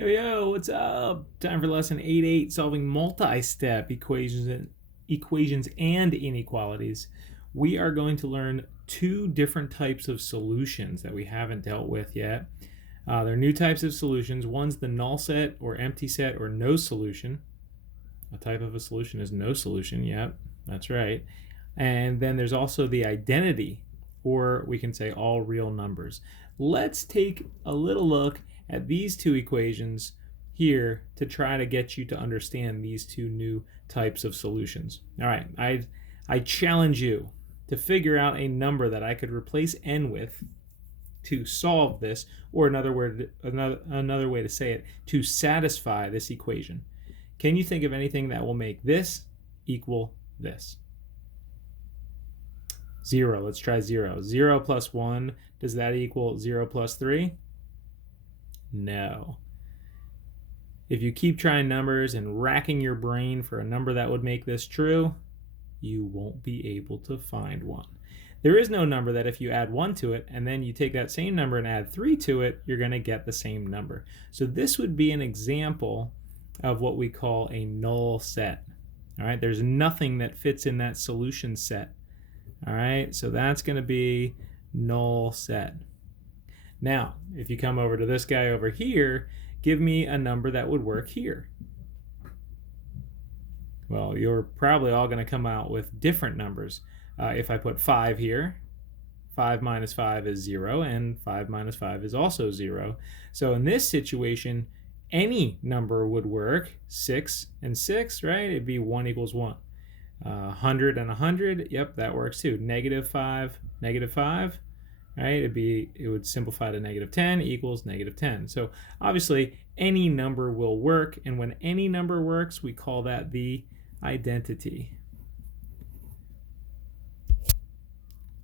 Yo, what's up? Time for lesson 8.8, solving multi-step equations and inequalities. We are going to learn two different types of solutions that we haven't dealt with yet. They're new types of solutions. One's the null set or empty set or no solution. A type of a solution is no solution. Yep, that's right. And then there's also the identity, or we can say all real numbers. Let's take a little look at these two equations here to try to get you to understand these two new types of solutions. All right, I challenge you to figure out a number that I could replace n with to solve this, or another way to say it, to satisfy this equation. Can you think of anything that will make this equal this? 0. Let's try 0. 0 plus 1, does that equal 0 plus 3? No. If you keep trying numbers and racking your brain for a number that would make this true, you won't be able to find one. There is no number that if you add 1 to it and then you take that same number and add 3 to it, you're going to get the same number. So this would be an example of what we call a null set. All right, there's nothing that fits in that solution set. All right, so that's going to be null set. Now, if you come over to this guy over here, give me a number that would work here. Well, you're probably all going to come out with different numbers. If I put 5 here, 5 minus 5 is 0, and 5 minus 5 is also 0. So in this situation, any number would work. 6 and 6, right? It'd be 1 equals 1. 100 and 100, yep, that works too. Negative 5, negative 5, right? It would simplify to negative 10 equals negative 10. So obviously any number will work, and when any number works, we call that the identity.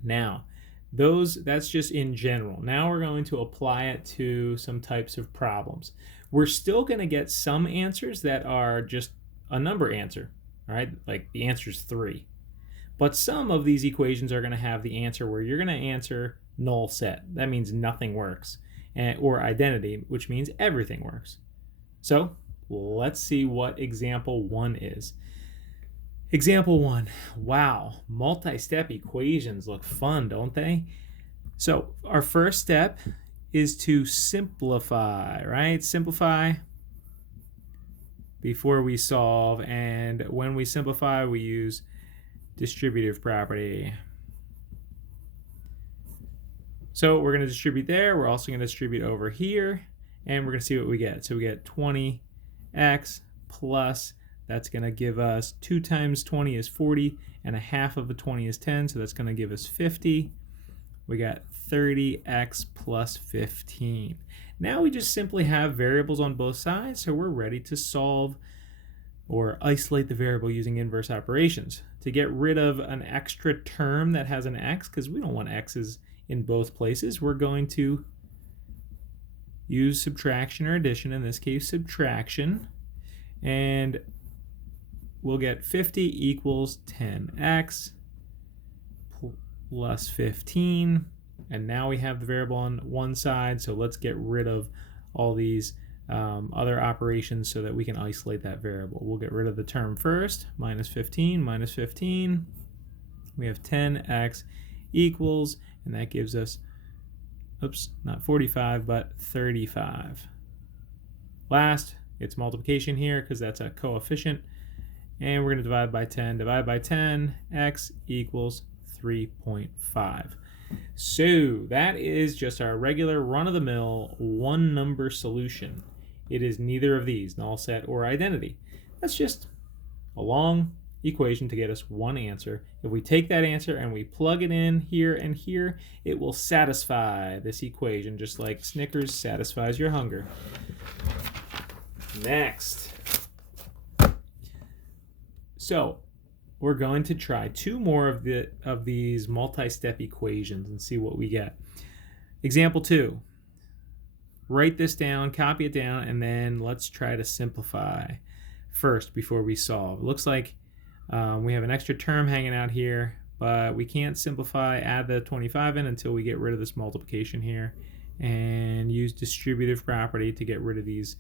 Now, that's just in general. Now we're going to apply it to some types of problems. We're still going to get some answers that are just a number answer, right? Like the answer is 3. But some of these equations are going to have the answer where you're going to answer null set. That means nothing works. Or identity, which means everything works. So let's see what example 1 is. Example 1. Wow, multi-step equations look fun, don't they? So our first step is to simplify, right? Simplify before we solve, and when we simplify, we use distributive property. So we're going to distribute there. We're also going to distribute over here, and we're going to see what we get. So we get 20x plus, that's going to give us 2 times 20 is 40, and a half of a 20 is 10, so that's going to give us 50. We got 30x plus 15. Now we just simply have variables on both sides, so we're ready to solve or isolate the variable using inverse operations. To get rid of an extra term that has an x, because we don't want x's in both places, we're going to use subtraction or addition, in this case subtraction, and we'll get 50 equals 10x plus 15. And now we have the variable on one side, so let's get rid of all these other operations so that we can isolate that variable. We'll get rid of the term first, minus 15, minus 15. We have 10x equals, and that gives us, oops, not 45, but 35. Last, it's multiplication here because that's a coefficient, and we're going to divide by 10. Divide by 10, x equals 3.5. So that is just our regular run-of-the-mill one number solution. It is neither of these, null set or identity. That's just a long equation to get us one answer. If we take that answer and we plug it in here and here, it will satisfy this equation, just like Snickers satisfies your hunger. Next. So we're going to try 2 more of these multi-step equations and see what we get. Example 2. Write this down, copy it down, and then let's try to simplify first before we solve. It looks like we have an extra term hanging out here, but we can't simplify, add the 25 in until we get rid of this multiplication here, and use distributive property to get rid of these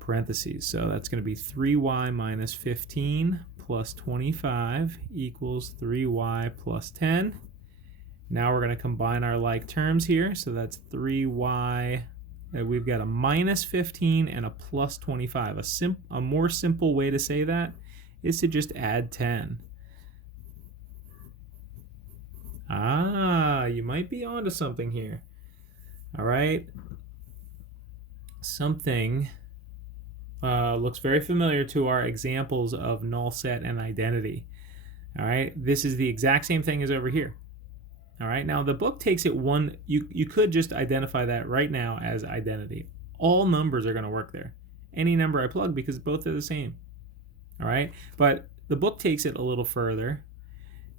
parentheses. So that's going to be 3y minus 15 plus 25 equals 3y plus 10. Now we're going to combine our like terms here. So that's 3y. We've got a minus 15 and a plus 25. A more simple way to say that is to just add 10. You might be onto something here. All right. Something looks very familiar to our examples of null set and identity. All right. This is the exact same thing as over here. All right. Now the book takes it one. You could just identify that right now as identity. All numbers are going to work there. Any number I plug, because both are the same. All right. But the book takes it a little further.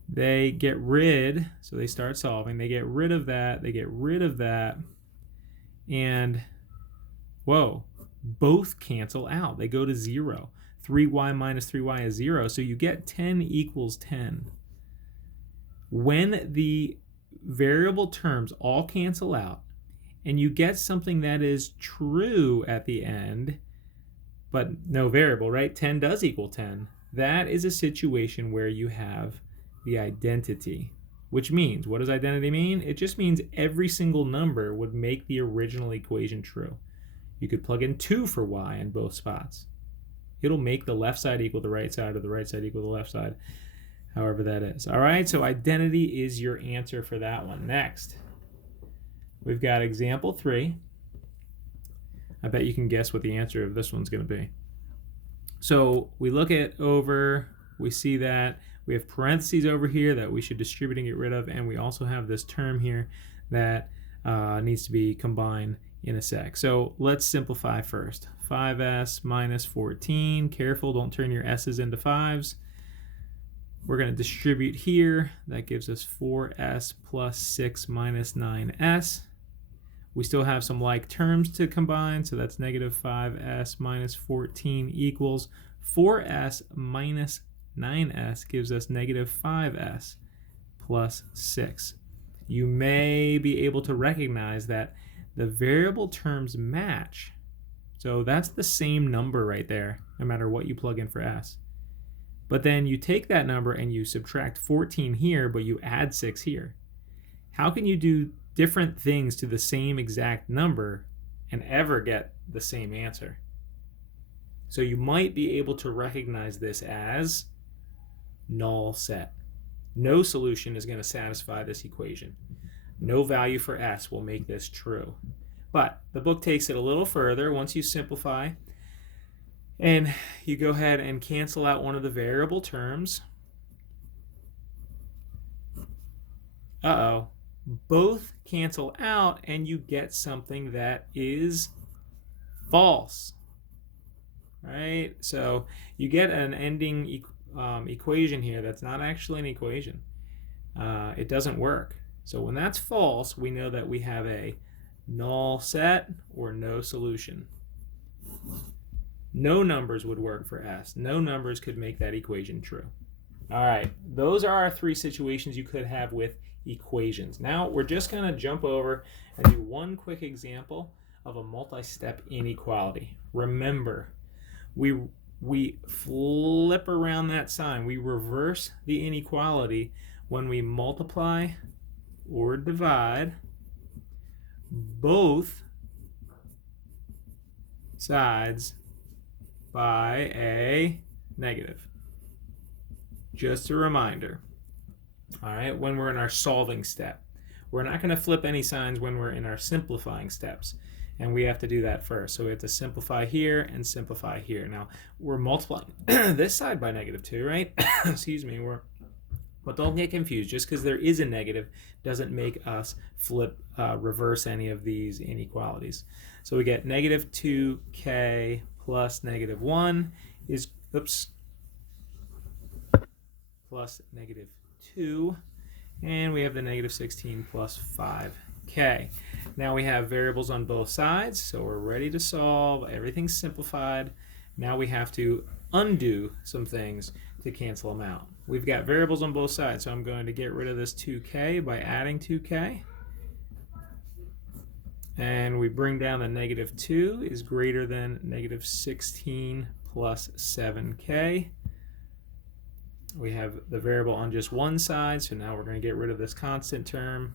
They get rid, so they start solving, they get rid of that, they get rid of that, and whoa, both cancel out. They go to 0. 3y minus 3y is 0, so you get 10 equals 10. When the variable terms all cancel out, and you get something that is true at the end, but no variable, right? 10 does equal 10. That is a situation where you have the identity, which means, what does identity mean? It just means every single number would make the original equation true. You could plug in 2 for y in both spots. It'll make the left side equal the right side or the right side equal the left side, however that is. All right, so identity is your answer for that one. Next, we've got example 3. I bet you can guess what the answer of this one's going to be. So we look at over, we see that we have parentheses over here that we should distribute and get rid of, and we also have this term here that needs to be combined in a sec. So let's simplify first. 5s minus 14. Careful, don't turn your s's into 5s. We're going to distribute here. That gives us 4s plus 6 minus 9s. We still have some like terms to combine, so that's negative 5s minus 14 equals 4s minus 9s gives us negative 5s plus 6. You may be able to recognize that the variable terms match. So that's the same number right there, no matter what you plug in for s. But then you take that number and you subtract 14 here, but you add 6 here. How can you do different things to the same exact number and ever get the same answer? So you might be able to recognize this as null set. No solution is going to satisfy this equation. No value for s will make this true. But the book takes it a little further. Once you simplify and you go ahead and cancel out one of the variable terms, both cancel out and you get something that is false. Right? So you get an ending equation here that's not actually an equation. It doesn't work. So when that's false, we know that we have a null set or no solution. No numbers would work for s. No numbers could make that equation true. All right, those are our 3 situations you could have with equations. Now we're just going to jump over and do one quick example of a multi-step inequality. Remember, we flip around that sign. We reverse the inequality when we multiply or divide both sides by a negative. Just a reminder. All right, when we're in our solving step, we're not going to flip any signs when we're in our simplifying steps. And we have to do that first. So we have to simplify here and simplify here. Now, we're multiplying this side by -2, right? Excuse me. But don't get confused. Just because there is a negative doesn't make us reverse any of these inequalities. So we get -2k plus -1 is, plus -2. And we have the -16 plus 5k. Now we have variables on both sides, so we're ready to solve. Everything's simplified. Now we have to undo some things to cancel them out. We've got variables on both sides, so I'm going to get rid of this 2k by adding 2k. And we bring down the negative 2 is greater than negative 16 plus 7k. We have the variable on just one side, so now we're going to get rid of this constant term.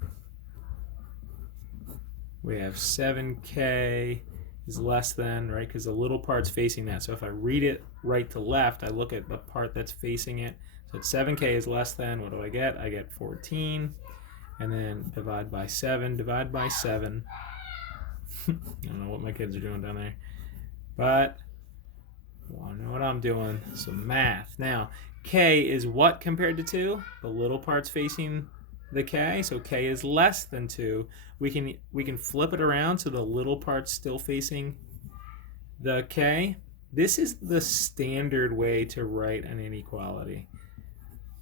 We have 7k is less than, right, because the little part's facing that. So if I read it right to left, I look at the part that's facing it. So it's 7k is less than, what do I get? I get 14. And then divide by 7, divide by 7. I don't know what my kids are doing down there. But I know what I'm doing. Some math. Now, k is what compared to 2? The little part's facing the k, so k is less than 2. We can flip it around so the little part's still facing the k. This is the standard way to write an inequality.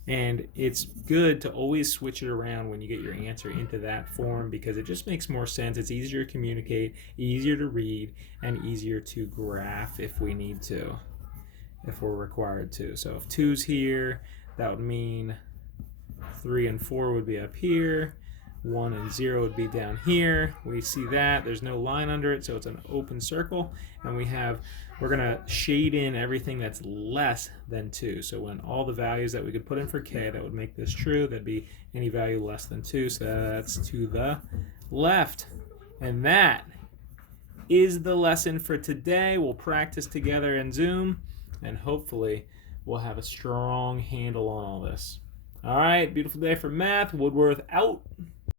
And it's good to always switch it around when you get your answer into that form because it just makes more sense. It's easier to communicate, easier to read, and easier to graph if we need to, if we're required to. So if 2's here, that would mean 3 and 4 would be up here. 1 and 0 would be down here. We see that. There's no line under it, so it's an open circle. And we're going to shade in everything that's less than 2. So when all the values that we could put in for k that would make this true, that'd be any value less than 2. So that's to the left. And that is the lesson for today. We'll practice together in Zoom, and hopefully we'll have a strong handle on all this. All right, beautiful day for math. Woodworth out.